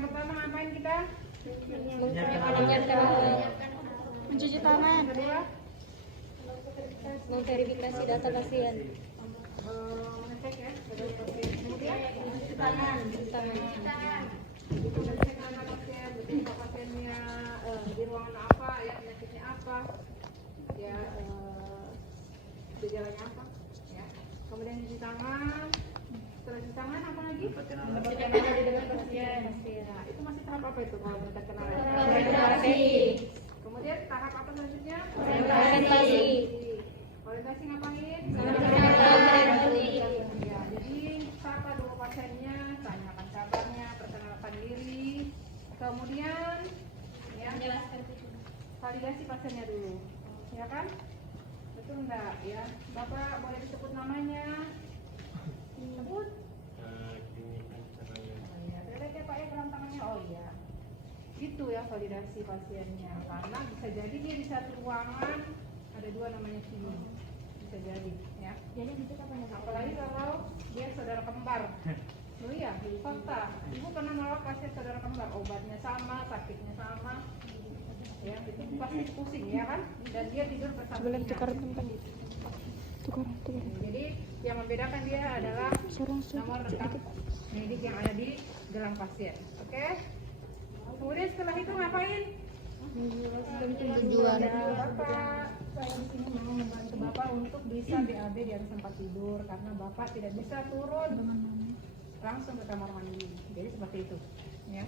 yang pertama ngapain kita? Mencuci tangan. Kedua, Memverifikasi data pasien. ngecek ya. Kemudian cuci tangan. Itu ngecek anak pasien, betul pasiennya di ruangan apa, ya penyakitnya apa, ya gejalanya apa, ya. Kemudian cuci tangan. Setelah cuci tangan apa lagi? Berkenalan dengan pasien. Nah, itu masih tahap apa itu kalau kita kenalan? Kemudian tahap apa selanjutnya? Orientasi. Orientasi ngapain? Ya, jadi sapa dulu pasiennya, tanyakan kabarnya, perkenalkan diri, kemudian ya Menjelaskan. validasi pasiennya dulu, ya kan? Betul enggak? Ya, Bapak boleh disebut namanya? Sebut. Oh, iya. Lihat ya Pak ya gelang tangannya. Oh iya. Itu ya validasi pasiennya. Karena bisa jadi dia di satu ruangan ada dua namanya sini. Bisa jadi, ya. Jadi itu kapan? Apalagi kalau dia saudara kembar. Oh iya, fakta. Ibu pernah merawat pasien saudara kembar, obatnya sama, sakitnya sama. Ya, itu pasti pusing ya kan? Dan dia tidur bersampingan. Jadi yang membedakan dia adalah nomor rekam medik yang ada di gelang pasien. Oke? Kemudian setelah itu ngapain? Tujuan. Bapak, saya di sini mau membantu Bapak untuk bisa BAB di atas tempat tidur karena Bapak tidak bisa turun langsung ke kamar mandi. Jadi seperti itu, ya.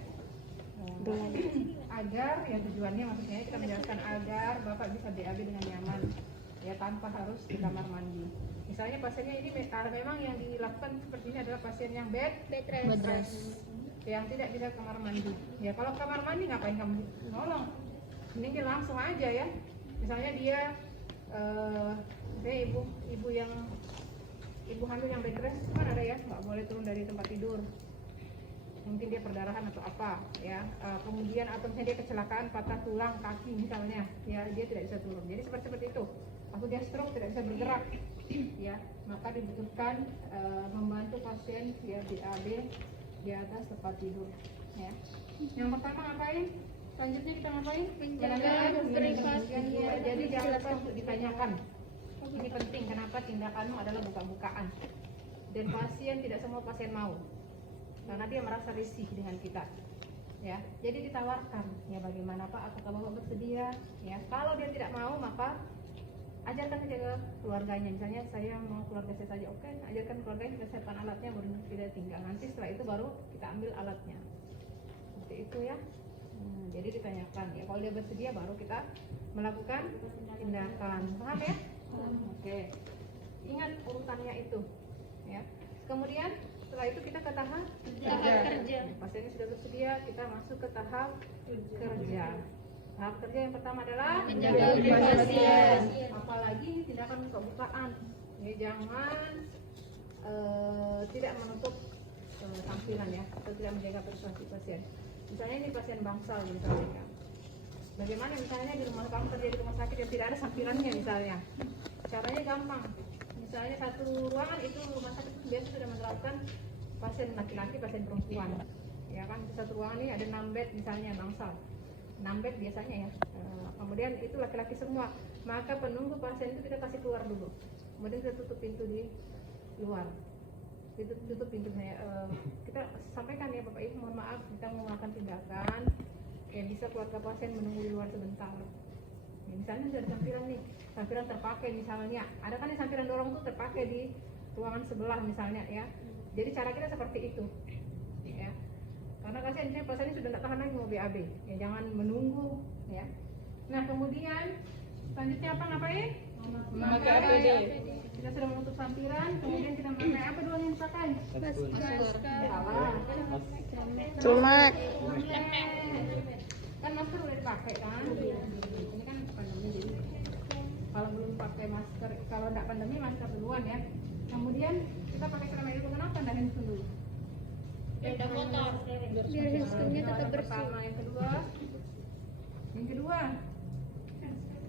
Agar ya tujuannya maksudnya kita menjelaskan agar Bapak bisa BAB dengan nyaman, ya tanpa harus di kamar mandi. Misalnya pasiennya ini memang yang dilakukan seperti ini adalah pasien yang bed rest, yang tidak bisa kamar mandi. Ya kalau kamar mandi ngapain kamu nolong? Mending dia langsung aja ya. Misalnya dia ibu hamil yang bed rest kan ada ya, nggak boleh turun dari tempat tidur. Mungkin dia perdarahan atau apa ya. Kemudian atau misalnya dia kecelakaan patah tulang kaki misalnya, ya dia tidak bisa turun. Jadi seperti itu. Atau dia stroke tidak bisa bergerak, ya maka dibutuhkan membantu pasien ya BAB di atas tempat tidur, ya. Yang pertama ngapain? Selanjutnya kita ngapain? Penjagaan privasi. Ya, jadi jangan lupa untuk ditanyakan. Ini penting, kenapa tindakanmu adalah buka-bukaan. Dan pasien tidak semua pasien mau, karena dia merasa risih dengan kita. Ya, jadi ditawarkan, ya bagaimana Pak? Apakah Bapak bersedia? Ya, kalau dia tidak mau maka ajarkan saja ke keluarganya. Misalnya saya mau keluarga saya saja, oke, ajarkan keluarganya kita siapkan alatnya baru kita tinggal. Nanti setelah itu baru kita ambil alatnya. Seperti itu ya. Jadi ditanyakan ya, kalau dia bersedia baru kita melakukan tindakan. Paham ya? Oke. Ingat urutannya itu, ya. Kemudian setelah itu kita ke tahap kerja. Pasiennya sudah bersedia, kita masuk ke tahap kerja. Tahap kerja yang pertama adalah Menjaga privasi. apalagi ini tindakan buka-bukaan. Ya, jangan tidak menutup tampilan ya, atau tidak menjaga privasi pasien. Misalnya ini pasien bangsal misalnya. Bagaimana misalnya di rumah kamu kerja di rumah sakit yang tidak ada sampirannya misalnya. Caranya gampang. Misalnya satu ruangan itu rumah sakit itu biasa sudah menerapkan pasien laki-laki, pasien perempuan. Ya kan, di satu ruangan ini ada 6 bed misalnya bangsal. 6 bed biasanya ya. Kemudian itu laki-laki semua. Maka penunggu pasien itu kita kasih keluar dulu. Kemudian kita tutup pintu di luar. Tutup pintunya. Kita sampaikan ya Bapak Ibu, mohon maaf kita mau melakukan tindakan yang bisa keluarga pasien menunggu di luar sebentar. Ya, misalnya sudah ada sampiran nih, sampiran terpakai misalnya. Ada kan yang sampiran dorong tuh terpakai di ruangan sebelah misalnya ya. Jadi cara kita seperti itu. Ya. Karena pasien ini sudah tidak tahan lagi mau BAB. Ya, jangan menunggu ya. Nah, kemudian selanjutnya apa ngapain? Memakai APD. Kita sudah menutup sampiran, kemudian kita memakai apa dulu yang dipakai? Masker. Salah. Cuma Kan masker udah dipakai kan? Ini kan pandemi jadi kalau belum pakai masker, kalau tidak pandemi masker duluan ya. Kemudian kita pakai seragam itu kenapa? Tanda handphone dulu. beda motor. Biar handphonenya tetap bersih. Pertama, yang kedua. Yang kedua.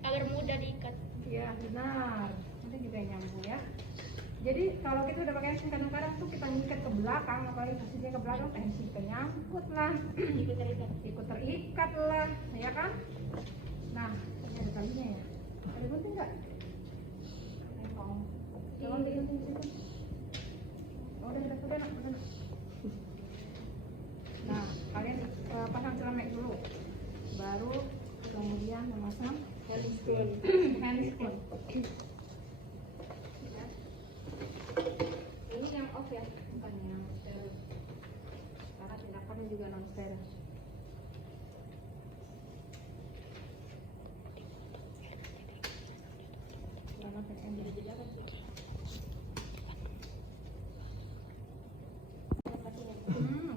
Agar mudah diikat. Ya benar. Nanti juga yang nyambung ya. Jadi kalau kita udah pakai handphone kadang-kadang tuh kita ngikat ke belakang, apalagi posisinya ke belakang, handphone kita nyangkut lah, ikut terikat lah, ya kan? Nah, ini ada talinya ya. Ada gunting nggak? Tolong digunting situ. Oh, udah nak. Nah, kalian pasang celemek dulu, baru kemudian memasang handscreen. Ini yang off ya, bukan yang steril. Karena tindakannya juga non steril.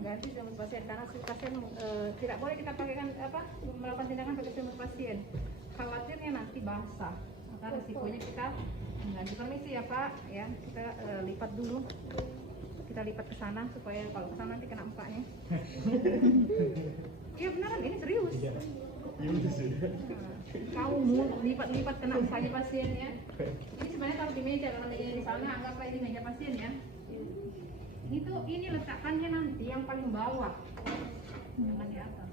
Ganti selimut pasien karena si pasien tidak boleh kita pakaikan melakukan tindakan pakai selimut pasien. Khawatirnya nanti basah. Maka risikonya kita mengganti. Permisi ya Pak, ya kita lipat dulu. Kita lipat ke sana supaya kalau ke sana nanti kena mukanya. Iya beneran, ini serius. Kau lipat-lipat kena mukanya pasien ya. Ini sebenarnya taruh di meja, karena meja di sana anggaplah ini meja pasien ya. Ini letakkannya nanti yang paling bawah, jangan di atas.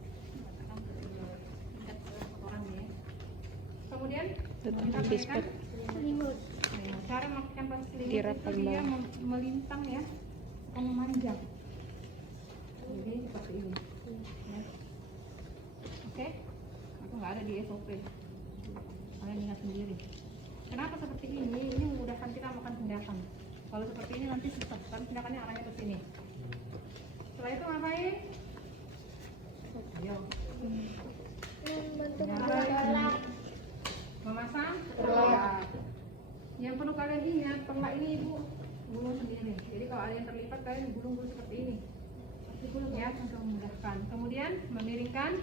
Letakkan orang ya. Kemudian kita pakaikan selimut. Cara memakai selimut itu dia melintang ya, bukan memanjang. Jadi seperti ini. Ya. Oke, itu nggak ada di SOP. Kalian ingat sendiri. Kenapa seperti ini? Ini memudahkan kita melakukan tindakan. Kalau seperti ini nanti susah, kan tindakannya arahnya ke sini. Setelah itu ngapain? Ayo. Memasang perlak. Yang perlu kalian ingat, perlak ini ibu gulung sendiri. Jadi kalau ada yang terlipat, kalian gulung-gulung seperti ini. Ya, untuk memudahkan. Kemudian memiringkan.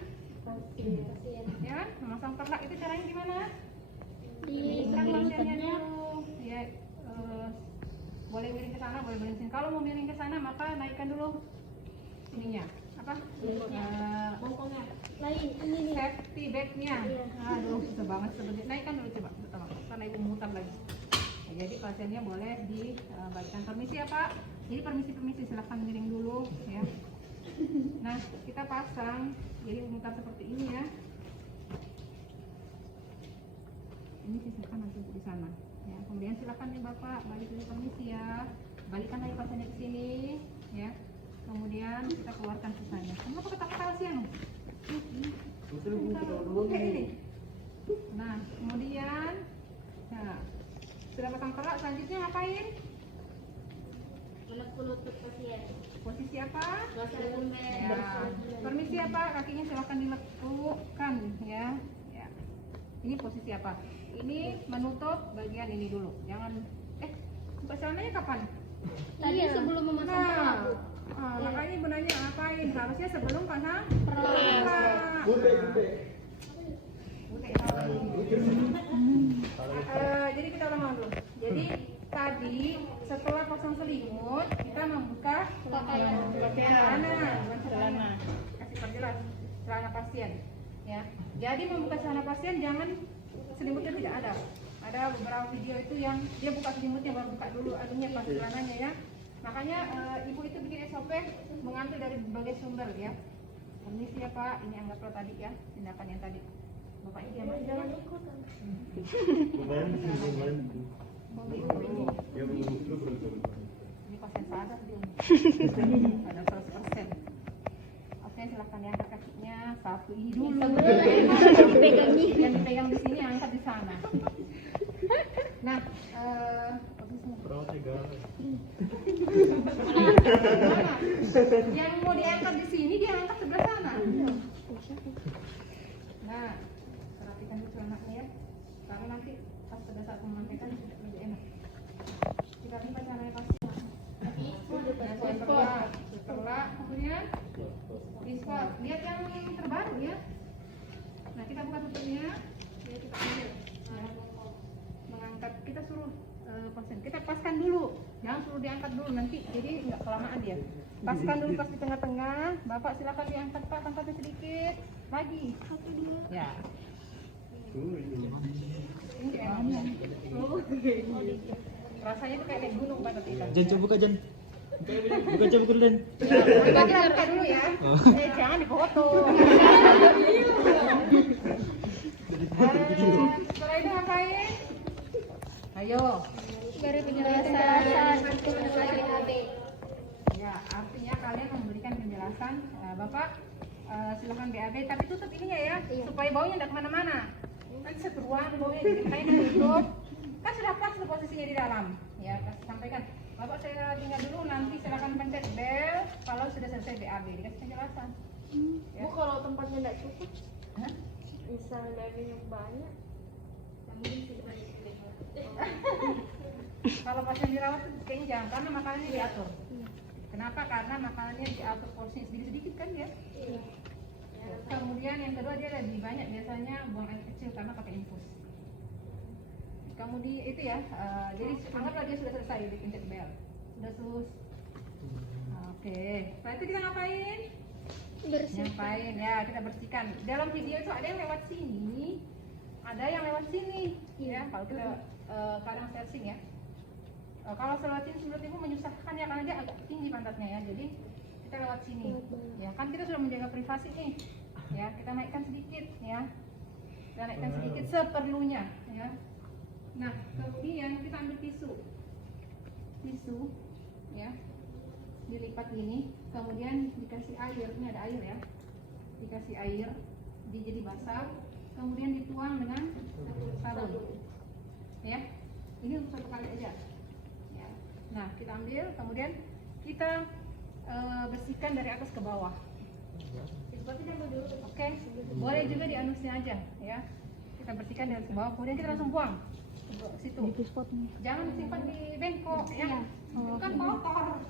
Ya, memasang perlak itu caranya gimana? Miringkan pasiennya dulu. Ya, boleh miring ke sana, boleh miring ke sini. Kalau mau miring ke sana, maka naikkan dulu ininya. Apa? Bongkongnya. Lain, ini nih. Safety bag-nya. Aduh, susah banget sebenarnya. Naikkan dulu coba pertama. Karena ibu mutar lagi. Nah, jadi pasiennya boleh dibagikan. Permisi ya Pak. Jadi permisi silahkan miring dulu ya. Nah, kita pasang. Jadi mutar seperti ini ya. Ini sisakan nanti di sana. Ya, kemudian silakan nih Bapak balik dulu, permisi ya. Balikkan lagi pasiennya ke sini ya. Kemudian kita keluarkan sisanya. Kenapa ketawa sih anu? Oke ini. Nah, kemudian sudah pasang perlak, selanjutnya ngapain? Menekuk lutut pasien. Posisi apa? Ya. Permisi ya Pak, kakinya silahkan dilekukkan ya. Ya. Ini posisi apa? Ini menutup bagian ini dulu. Jangan buka celananya kapan? Tadi sebelum memasang perlak. Makanya ibu nanya ngapain? Harusnya sebelum pasang perlak. Jadi kita ulang dulu. Jadi tadi setelah pasang selimut kita membuka celana. Kasih perjelas celana pasien. Ya. Jadi membuka celana pasien jangan selimutnya tidak ada. Ada beberapa video itu yang dia buka selimutnya baru buka dulu adunya pas celananya ya. Makanya ibu itu bikin SOP mengambil dari berbagai sumber ya. Permisi ya Pak, ini anggaplah tadi ya tindakan yang tadi. Bapaknya diam aja. Ini pasien sadar dia. Ada 100%. Oke, silahkan diangkat kakinya satu ini dulu. Yang dipegang di sini angkat di sana. Nah, yang mau diangkat di sini dia angkat sebelah sana. Nah, perhatikan dulu celananya ya, karena nanti pas pada saat memakaikan lebih enak. Kita lipat celananya pasti. Setelah kemudian dispot, lihat yang terbaru ya. Nah kita buka tutupnya, ya kita ambil. Ya. Mengangkat, kita suruh pasien, kita paskan dulu, jangan suruh diangkat dulu nanti, jadi nggak kelamaan dia. Paskan dulu pas di tengah-tengah, Bapak silakan diangkat Pak, angkatnya sedikit lagi. Satu dua. Ya. Ini enaknya. Rasanya tuh kayak naik gunung banget kita. Jan coba buka Jan. Buka coba dulu Jan. Buka dulu ya. Jangan difoto. Setelah itu ngapain? Ayo. Beri penjelasan. Ya, artinya kalian memberikan penjelasan. Bapak, silakan BAB, tapi tutup ininya ya, supaya baunya tidak kemana-mana. Kan seteruan baunya jadi kain tutup. Kan sudah pas tuh posisinya di dalam. Ya, kasih sampaikan. Bapak saya tinggal dulu, nanti silakan pencet bel kalau sudah selesai BAB. Dikasih penjelasan. Bu, kalau tempatnya tidak cukup, Hah? misalnya daging yang banyak, Kalau pasien dirawat itu kencang karena makanannya diatur. Kenapa? Karena makanannya diatur porsinya sedikit-sedikit kan ya. Kemudian yang kedua dia lebih banyak biasanya buang air kecil karena pakai infus. Kemudian itu ya, jadi anggaplah dia sudah selesai di pencet bel, sudah sus. Oke, setelah itu kita ngapain? Ngapain ya, kita bersihkan. Dalam video itu ada yang lewat sini, ada yang lewat sini. Ya, kalau kita kadang searching ya. Kalau lewat sini menurut ibu menyusahkan ya karena dia agak tinggi pantatnya ya. Jadi kita lewat sini. Ya kan kita sudah menjaga privasi nih. Ya, kita naikkan sedikit ya. Kita naikkan sedikit seperlunya ya. Nah, kemudian kita ambil tisu. Tisu ya. Dilipat ini, kemudian dikasih air. Ini ada air ya. Dikasih air, jadi basah. Kemudian dituang dengan sabun. Ya. Ini untuk satu kali aja. Ya. Nah, kita ambil, kemudian kita bersihkan dari atas ke bawah. Oke, boleh juga di anusnya aja, ya. Kita bersihkan dari ke bawah, kemudian kita langsung buang ke situ. Jangan simpan di bengkok, ya. Itu kan kotor.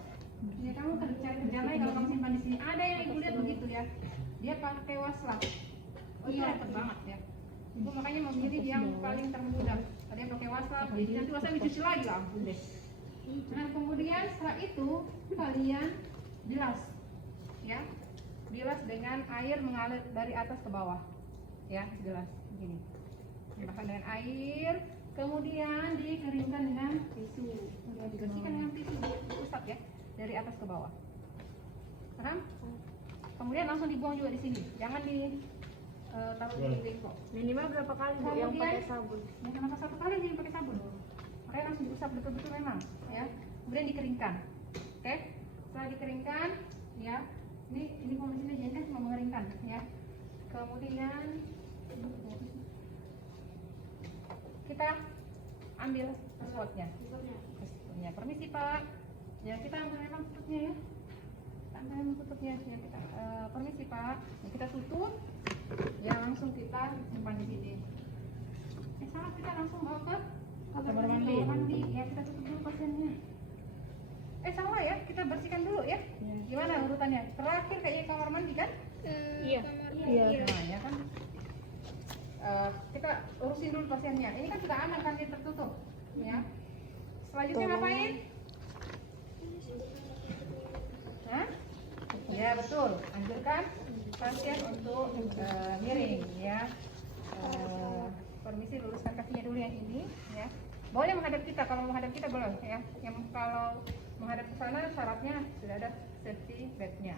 Ya, kamu cari kerjaan lain kalau kamu simpan di sini. Ada yang ibu lihat begitu ya. Dia pakai waslap. Oh iya, repot banget ya. Ibu makanya memilih yang paling termudah. Ada yang pakai waslap, jadi nanti waslap dicuci lagi lah, ampun deh. Nah, kemudian setelah itu kalian bilas, ya, bilas dengan air mengalir dari atas ke bawah, ya, bilas begini. Dimakan dengan air, kemudian dikeringkan dengan tisu, kemudian dibersihkan dengan tisu, diusap ya, dari atas ke bawah. Paham? Kemudian langsung dibuang juga di sini, jangan di taruh di bengkok. minimal berapa kali Bu yang pakai sabun? Ya, kenapa satu kali aja yang pakai sabun? Makanya langsung diusap betul-betul memang, ya. Kemudian dikeringkan, oke? Setelah dikeringkan, ya, ini kondisinya jadi kan cuma mengeringkan, ya. Kemudian kita ambil spotnya. Permisi Pak. Ya kita ambil memang tutupnya ya. Kita ambil memang tutupnya. Ya, kita permisi Pak. Ya, kita tutup. Ya langsung kita simpan di sini. Salah kita langsung bawa ke kamar mandi. Ya kita tutup dulu pasiennya. Salah ya, kita bersihkan dulu ya. Gimana urutannya? Terakhir kayaknya kamar mandi kan? Iya. Nah, ya kan. Kita urusin dulu pasiennya. Ini kan sudah aman kan dia tertutup, ya. Selanjutnya ngapain? Hah? Ya betul. Anjurkan pasien untuk miring, ya. Permisi luruskan kakinya dulu yang ini, ya. Boleh menghadap kita, kalau menghadap kita boleh, ya. Yang kalau menghadap ke sana syaratnya sudah ada safety belt-nya,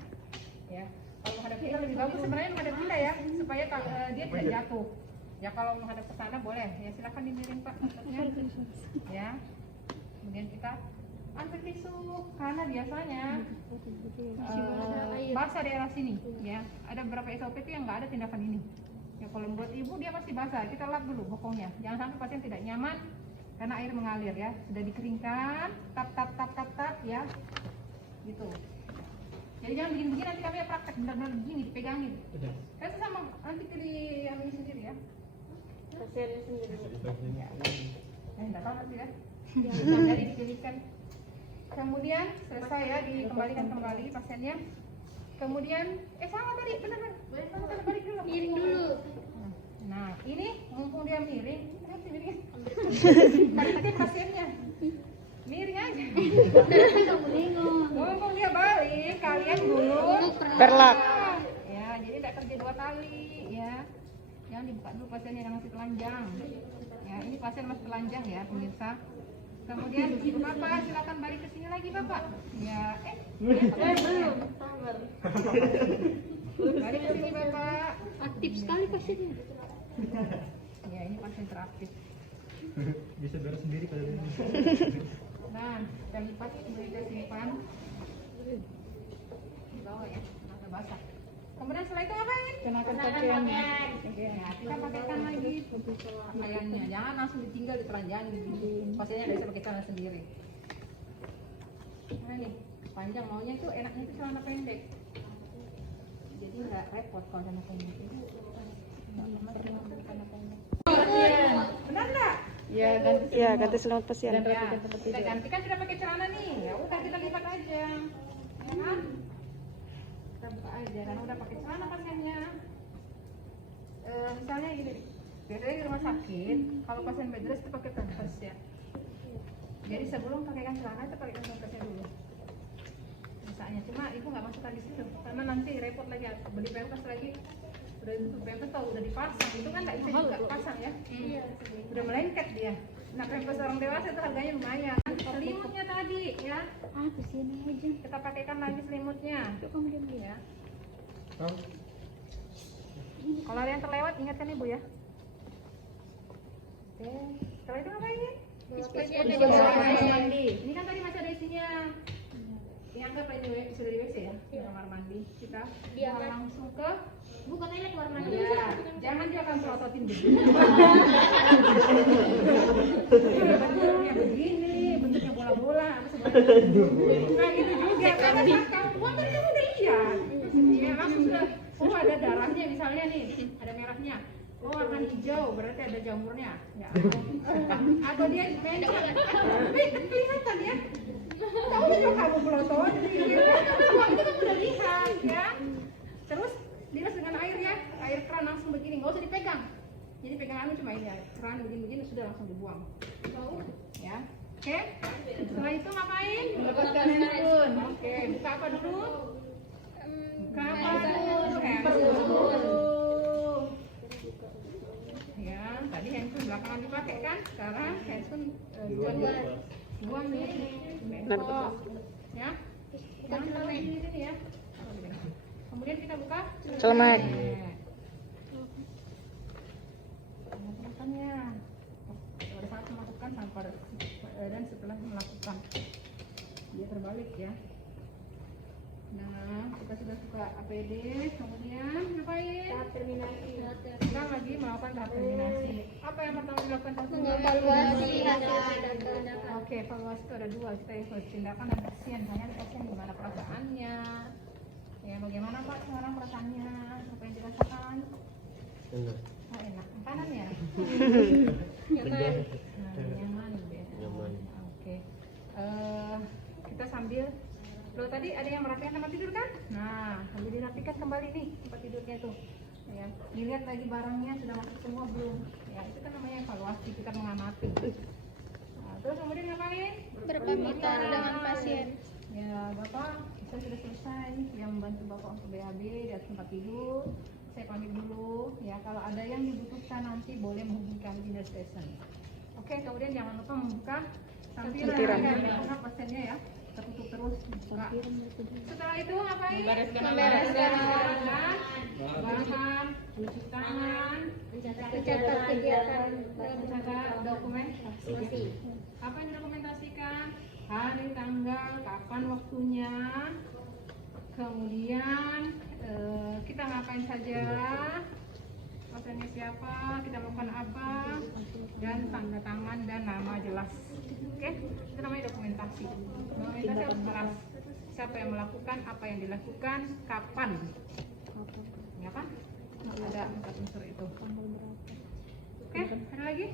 ya. Kalau menghadap kita lebih bagus sebenarnya menghadap kita ya, supaya dia tidak jatuh. Ya kalau menghadap ke sana boleh, ya silakan dimiring Pak, ya. Kemudian kita ambil tisu karena biasanya basah daerah sini, ya. Ada beberapa SOP itu yang nggak ada tindakan ini. Ya kalau menurut ibu dia pasti basah, kita lap dulu bokongnya. Jangan sampai pasien tidak nyaman karena air mengalir ya. Sudah dikeringkan, tap ya, gitu. Jadi jangan begini-begini, nanti kami praktek benar-benar begini, dipegangin. Kasih sama nanti di yang ini sendiri ya. Pasiennya sendiri. Enggak tahu nanti ya. Jadi dipilihkan. Kemudian selesai ya, dikembalikan kembali pasiennya. Kemudian salah tadi, benar-benar. Balik dulu. Miring dulu. Nah, ini mumpung dia miring, nanti miring. Balik pasiennya. Miring aja. Mumpung dia balik, kalian gulung Perlak. ya, jadi tidak kerja 2 kali ya. Jangan dibuka dulu pasiennya, jangan masih telanjang. Ya, ini pasien masih telanjang ya, pemirsa. Kemudian Bapak silakan balik ke sini lagi Bapak. Ya, Belum. Sabar. balik ke sini Bapak. Aktif sekali pasiennya. Ya, ini pasien teraktif. Bisa beres sendiri kalau ini. Nah, kita lipat, kemudian kita simpan di bawah ya, masa basah. Kemudian setelah itu ngapain? Kenakan pakaiannya. Oke, nah, kita pakaikan lagi pakaiannya. Jangan langsung ditinggal, ditelanjangin. Pasiennya nggak bisa pakai celana sendiri. Nah nih, panjang maunya itu enaknya itu celana pendek. Jadi nggak repot kalau celana pendek. Benar nggak? Ya, ganti selamat pasien. Ya, kita gantikan sudah pakai celana nih. Ya udah kita lipat aja. Ya kan? Kita buka aja dan udah pakai celana pasiennya. Misalnya gini, biasanya di rumah sakit kalau pasien bed rest itu pakai pampers ya. Jadi sebelum pakaikan celana itu pakaikan pampersnya dulu. Misalnya cuma ibu nggak masukkan di situ karena nanti repot lagi beli pampers lagi. Udah untuk pampers tau udah dipasang itu kan nggak bisa juga pasang ya. Udah melengket dia. Nah pampers orang dewasa itu harganya lumayan. Selimutnya tadi ya. Ah, ke sini aja. Kita pakaikan lagi selimutnya. Yuk kamu diam dulu. Ya. Kalau ada yang terlewat ingatkan ibu ya. Oke. Setelah itu ngapain? Masih ada di Kamar bawah. mandi. Ini kan tadi masih ada isinya. Ini anggap ini sudah di WC ya, di kamar mandi. Kita buang langsung ke Bukan enak warna mandi. ya. Jangan dia akan pelototin begini. Bentuknya begini, bentuknya bola-bola, apa sebenarnya? Nah gitu juga. Karena kamu kan kamu udah lihat. Ya langsung ke. Oh ada darahnya misalnya nih, ada merahnya. Oh akan hijau, berarti ada jamurnya. Ya. Atau dia mencret. Kelihatan ya. Tahu juga kamu pelototin. Wah itu kan udah lihat ya. Terus dilas dengan air ya, air keran langsung begini, nggak usah dipegang. Jadi pegangannya cuma ini ya, keran begini-begini sudah langsung dibuang. Ya, oke. Setelah itu ngapain? Lepaskan handphone. Oke, buka apa dulu? Buka apa dulu? Handphone dulu. Ya, tadi handphone belakangan dipakai kan? Sekarang handphone buang nih. Handphone. Ya. Jangan taruh di sini ya. Kemudian kita buka Selamat. Masukkannya. Pada saat memasukkan dan setelah melakukan dia terbalik ya. Nah, kita sudah buka APD, kemudian ngapain? Tahap terminasi. Kita lagi melakukan tahap terminasi. Apa yang pertama dilakukan? Mengevaluasi hasil tindakan. Oke, evaluasi itu ada dua. Kita evaluasi tindakan dan pasien. Tanya pasien gimana perasaannya. Ya, bagaimana Pak sekarang perasaannya? Apa yang dirasakan? Enak. Oh, enak. Makanan ya? Nyaman. Nyaman ya. Nyaman. Oke. Kita sambil loh tadi ada yang merapikan tempat tidur kan? Nah, sambil dirapikan kembali nih tempat tidurnya tuh. Ya, dilihat lagi barangnya sudah masuk semua belum? Ya, itu kan namanya evaluasi, kita mengamati. Nah, terus kemudian ngapain? Berpamitan dengan pasien. Ya, Bapak, saya sudah selesai yang membantu Bapak untuk BAB di atas tempat tidur. Saya pamit dulu. Ya, kalau ada yang dibutuhkan nanti boleh menghubungi kami di nurse station. Oke, kemudian jangan lupa membuka sampiran karena pasiennya ya tertutup terus buka. Setelah itu ngapain? Membereskan bahan, cuci tangan, Mencatat kegiatan mencatat dokumentasi. Apa yang didokumentasikan? Hari, tanggal, kapan waktunya, kemudian kita ngapain saja, pasiennya siapa, kita melakukan apa, dan tanda tangan dan nama jelas. Oke, itu namanya dokumentasi. Dokumentasi harus jelas. Siapa yang melakukan, apa yang dilakukan, kapan, ya kan? Ada 4 unsur itu. Oke, ada lagi?